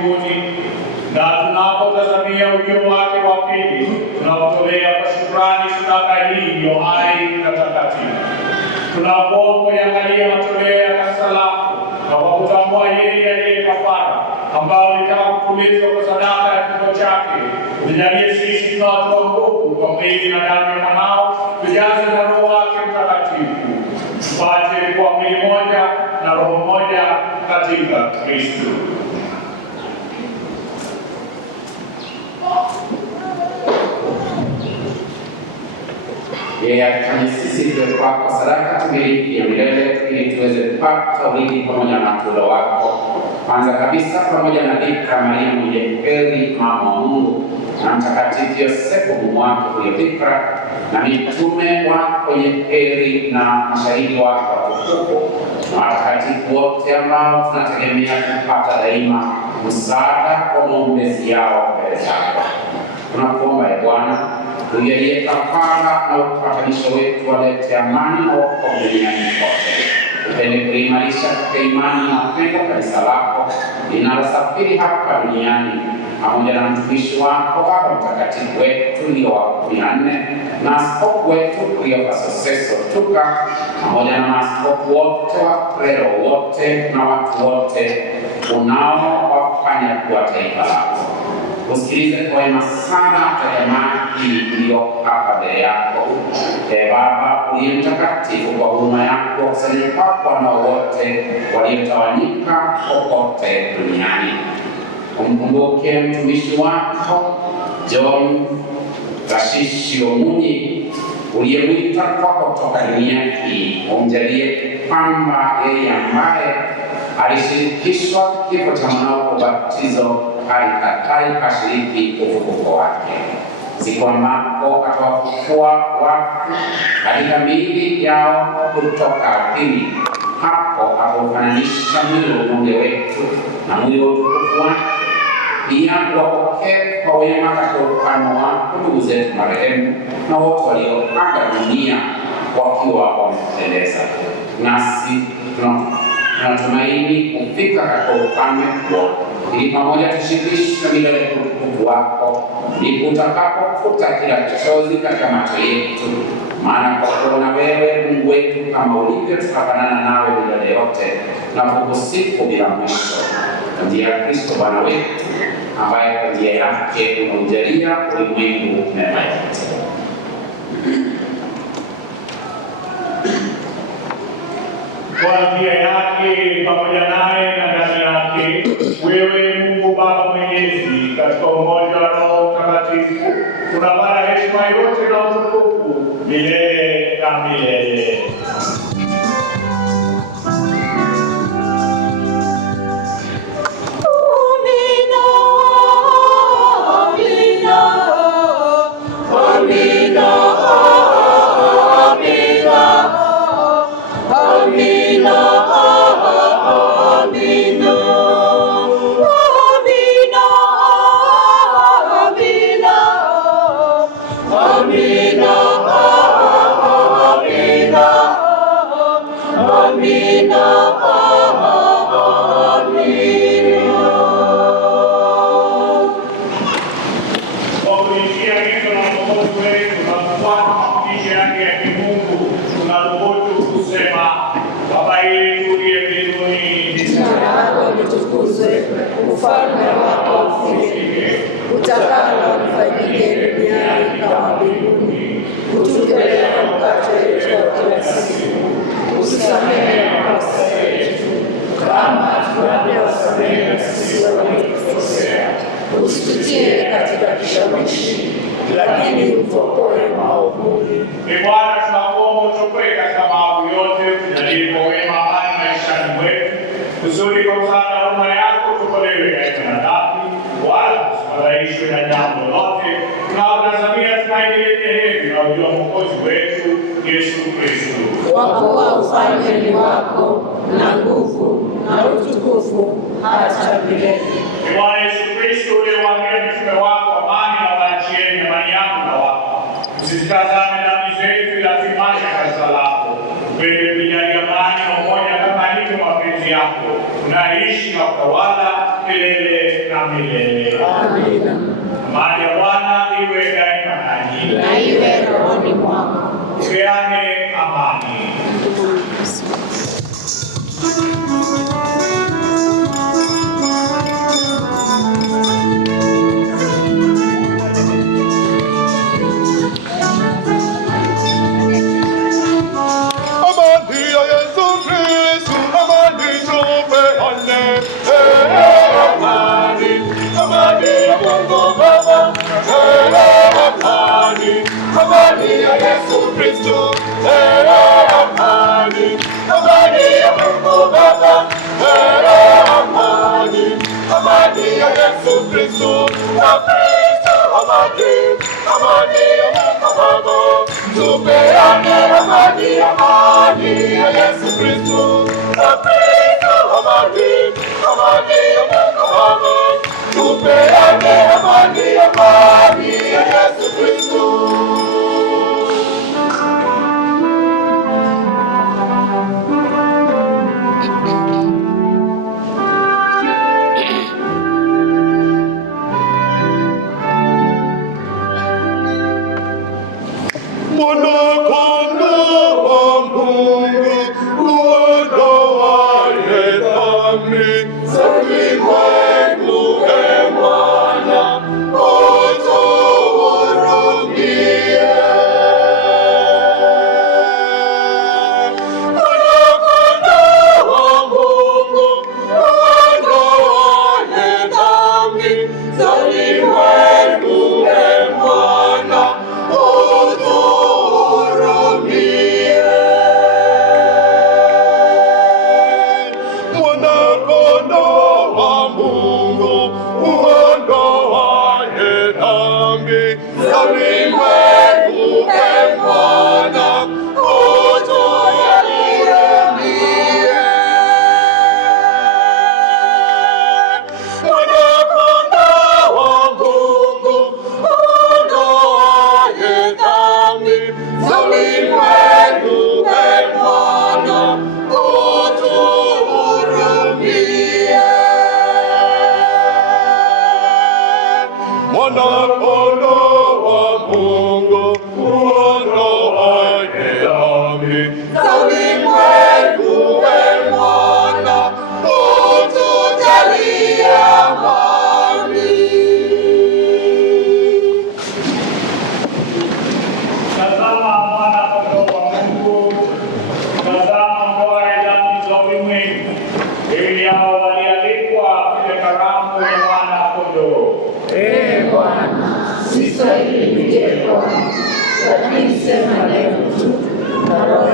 mbinguni, na tunapotazamia ujio wake wa pili, tunaotolea kwa shukrani sadaka hii iliyo hai na takatifu. Tunapoangalia matoleo ya kanisa lako na kwa kutambua yeye aliye kafara, ambao ulitaka kutumizwa kwa sadaka ya kifo chake, tujalie sisi tunawatoa nguvu kwa mwili na damu ya mwanao, tujaze na Roho wake Mtakatifu, tupate kuwa mwili moja na roho moja katika Kristo. Yeye atufanye sisi tuwe kwako sadaka kamilifu ya milele, ili tuweze kupata urithi pamoja na mtulo wako. Kwanza kabisa pamoja na Bikira Maria mwenye heri, mama wa Mungu, na Mtakatifu Yosefu mume wake huyo bikira, na mitume wako wenye heri na mashahidi wako watukufu, na watakatifu wote ambao tunategemea kupata daima msaada kwa maombezi yao mbele zako. Tunakuomba Bwana, ujalie kafara na upatanisho wetu walete amani na wokovu duniani kote. Upende kuimarisha katika imani na upendo kanisa lako linalosafiri hapa duniani, pamoja na mtumishi wako Baba Mtakatifu wetu Leo wa 14 na askofu wetu Cleophas Seso Tuka, pamoja na maaskofu wote wa Klero wote na watu wote unaowafanya kuwa taifa lako. Usikilize kwa wema sana jamaa hii iliyo hapa mbele yako. Baba uliye mtakatifu, kwa huruma yako wakusanyike kwako wanao wote waliotawanyika kokote duniani. Umkumbuke mtumishi wako John Gashishi Omunyi uliyemwita kwako kutoka dunia hii. Umjalie kwamba yeye ambaye alishirikishwa kifo cha mwanao kwa ubatizo kashiriki ufufuko wake. Siku ambako atawafufua wafu katika miili yao kutoka ardhini, hapo ataufananisha mwili wa umoja wetu na mwili wa utukufu wake. Pia wapokee kwa wema katika ufalme wako ndugu zetu marehemu na wote walioaga dunia wakiwa wamependeza. Nasi tunatumaini kufika katika ufalme huo, ili pamoja tushirikishe milele utukufu wako, ndipo utakapofuta kila chozi katika macho yetu. Maana kwa kuona wewe Mungu wetu kama ulivyo, tutafanana nawe milele yote na kukusifu bila mwisho. Kwa njia ya Kristo Bwana wetu, ambaye kwa njia yake umeujalia ulimwengu mema yote. Kwa njia yake pamoja naye na ndani yake, wewe Mungu Baba Mwenyezi, katika umoja wa Roho Mtakatifu, tunapata heshima yote na utukufu milele na milele. Ufalme wako ufike, utakalo lifanyike duniani kama mbinguni. Utupe leo mkate wetu wa kila siku, utusamehe makosa yetu kama tunavyowasamehe sisi waliotukosea, usitutie katika kishawishi, lakini utuokoe maovuni. Bwana, tunakuomba utuokoe katika maovu yote, tujalie wema amani maishani mwetu, kusudi kwa msaada wa huruma yako tukolewe katika dhambi, wala tusifadhaishwe na jambo lolote, tunaotazamia tumaini lenye heri na ujio wa Mwokozi wetu Yesu Kristo. Kwa kuwa ufalme ni wako na nguvu na utukufu hata milele. Bwana Yesu Kristo, uliyewaambia mitume wako, amani na waachieni, amani yangu nawapa, usizitazame dhambi zetu, ila imani ya kanisa lako. Upende kujalia amani na umoja kama ilivyo mapenzi yako, unaishi na utawala milele na milele. Amina. Amani ya Bwana iwe daima nanyi. Na iwe rohoni mwako. Tupeane amani. Amani ya Yesu Kristo, amani. Amani ya Mungu Baba, amani. Amani ya Yesu Kristo, amani. Amani ya Mungu Baba, tupeane amani, amani ya Yesu Kristo, amani. Amani ya Mungu Baba, tupeane amani, amani ya Yesu Kristo. Mwana-Kondoo wa Mungu, uondoaye dhambi za ulimwengu, Bwana utujalie amani. Tazama Mwana-Kondoo wa Mungu, tazama ondoaye dhambi za ulimwengu. Heri yao walioalikwa kwenye karamu ya Mwana-Kondoo. Bwana, sistahili nije kwako, lakini sema neno tu na roho